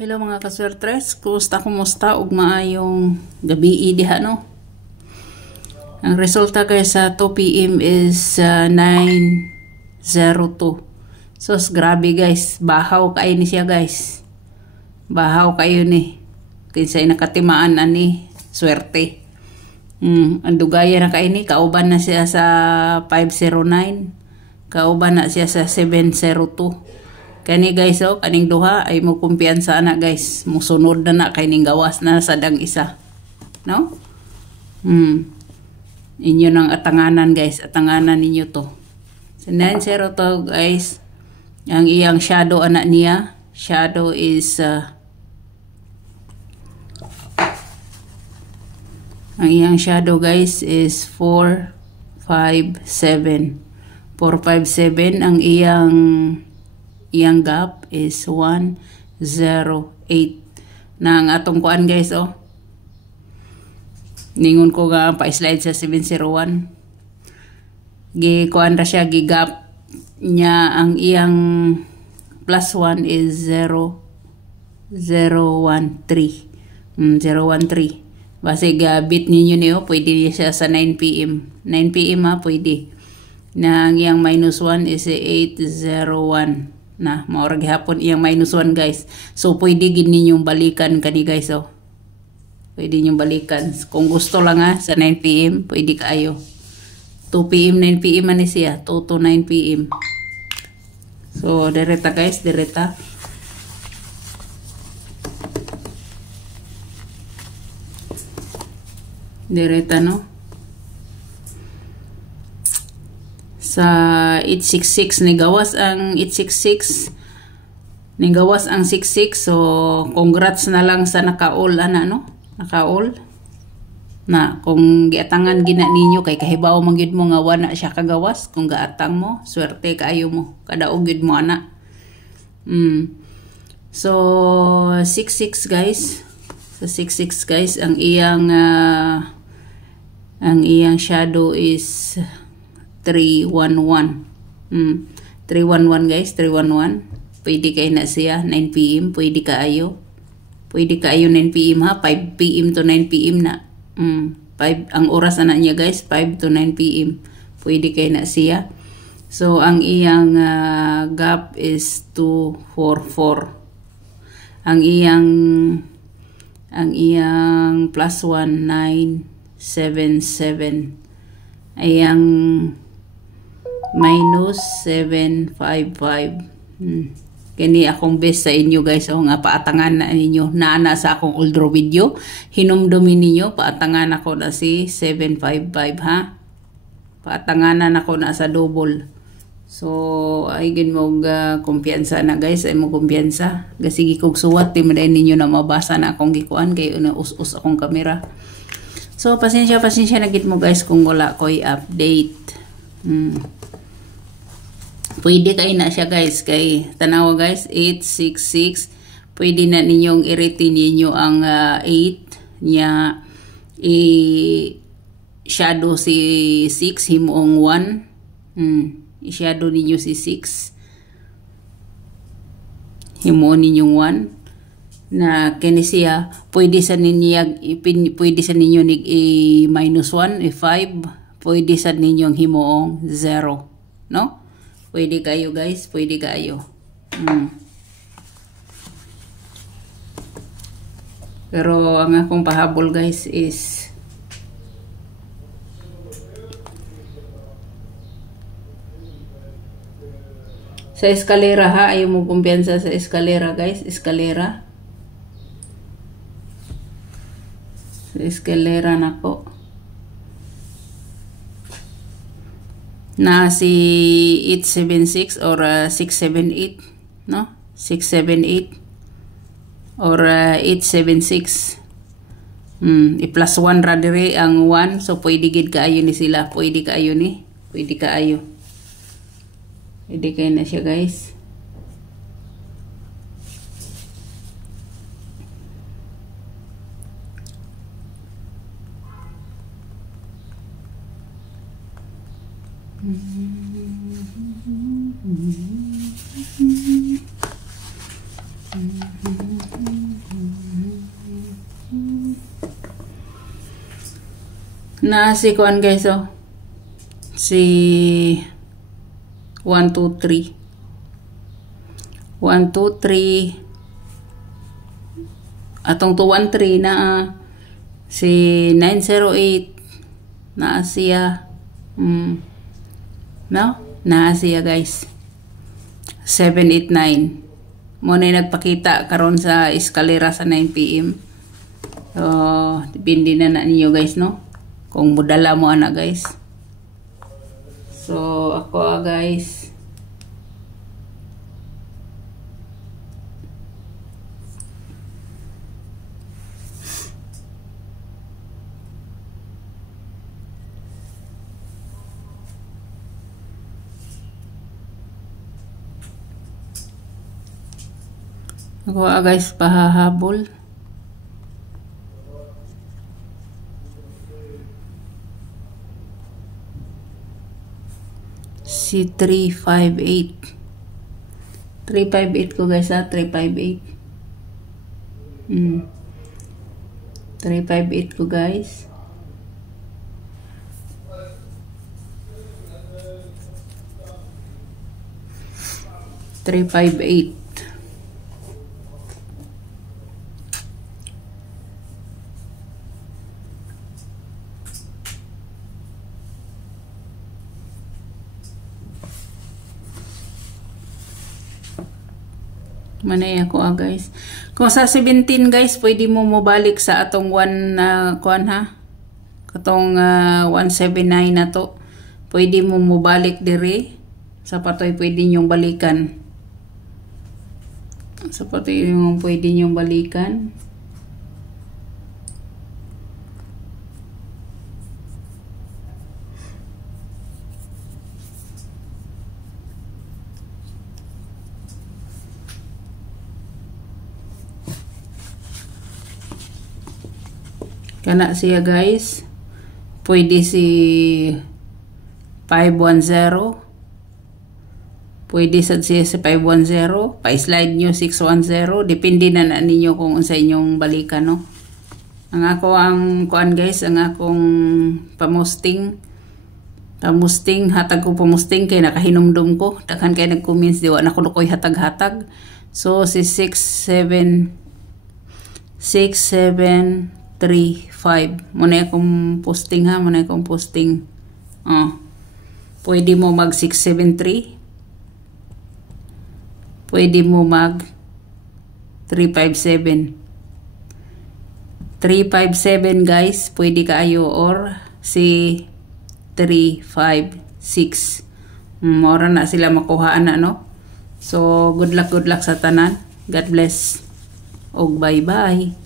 Hello mga kaswertres, kumusta ug maayong gabi diha no. Ang resulta kay sa 2 PM is 9:02. So grabe guys, bahaw kay ni siya guys. Bahaw kayo ni. Kinsay nakatimaan ani, swerte. Ang dugaya na kay ni, kauban na siya sa 509. Kauban na siya sa 702. Kani guys, kaning duha ay mo kumpiyansa na guys. Musunod na kay gawas na sa dang isa. No? Inyo nang atanganan guys. Atanganan ninyo to. So 902 guys. Ang iyang shadow anak niya. Shadow is ang iyang shadow guys is 457. 457 ang iyang gap is 108 na ang atong kuan guys ningon ko nga pa-slide sa 701 kuan ra siya gap niya ang iyang plus 1 is 013 base bit ninyo niyo pwede siya sa 9 PM 9 PM pwede na ang iyang minus 1 is 801 na maurag hapon iyang minus 1 guys. So pwede gid ninyong balikan kani guys Pwede ninyong balikan kung gusto lang sa 9 PM pwede kaayo. 2 PM 9 PM ani siya, 2 to 9 PM. So direta guys, direta. Direta no. Sa 866 ni gawas ang 866 ni gawas ang 66 so congrats na lang sa naka-all naka-all na kung giatangan gina ninyo kay kahibaw man gyud mo nga wala siya kagawas kung gaatang mo swerte kaayo mo kadaog gyud mo ana. So 66 guys, sa 66 guys ang iyang shadow is 311. 311 guys, 311. Pwede kayo na siya 9 PM, pwede kaayo. Pwede kaayo 9 PM 5 PM to 9 PM na. 5 ang oras na niya guys, 5 to 9 PM. Pwede kayo na siya. So ang iyang gap is 244. Ang iyang plus 1 977. Ayang minus 755. Kini akong best sa inyo guys nga paatangan na ninyo naana sa akong older video hinumdumin ninyo paatangan ako na si 755 paatanganan ako na sa double. So ay gin mo kumpiyansa na guys, ay mo kumpiyansa gasigi kog suwat ti maday ninyo na mabasa na akong gikuan kay una us akong kamera. So pasensya na gid mo guys kung wala ko'y update. Pwede kay na siya guys kay tanawa guys 866 pwede na ninyong i-rate ninyo ang 8 nya i-shadow si 6 himuong 1 i-shadow ninyo si 6 himuon ninyong 1 na kini siya pwede sa ninyo ni minus 1 5 pwede sa ninyong himuong 0 no. Pwede kayo guys, pwede kayo. Pero ang akong pahabol guys is sa eskalera ayaw mo kumpiyansa sa eskalera guys, eskalera. Sa eskalera na po. Na si 876 or 678 no 678 or 876 i-plus 1 ra dire ang 1 so pwede gid kaayo ni sila pwede kaayo na siya guys. Mm-hmm. Na si kuan guys si 1 2 3 1 2 3 atong 213 na si 908 na siya no na siya guys 789 mo na nagpakita karon sa eskalera sa 9 PM. So depende na ninyo guys no kung mudala mo ana guys. So ako guys pahahabol. Si 358. 358 ko guys 358. 358 ko guys. $358. Manay ako guys. Kung sa 17 guys, pwede mo mabalik sa atong 1 kuan ha. Katong 179 na to. Pwede mo mabalik dire. Sa patoy pwede nyong balikan. Sa patoy pwede nyong balikan. Kana siya guys. Pwede si 510. Pwede sa siya sa 510. Pa-slide nyo 610. Depende na ninyo kung sa inyong balikan no. Ang ako ang kuan guys. Ang akong pamusting. Hatag ko pamusting kay nakahinumdum ko. Daghan kay nag-comments diwa na ko koy hatag-hatag. So si 6735 muna akong posting ha, muna akong posting. Pwede mo mag 673, pwede mo mag 357 guys, pwede kaayo or si 356 mora na sila makuhaan na no. So good luck sa tanan. God bless og bye bye.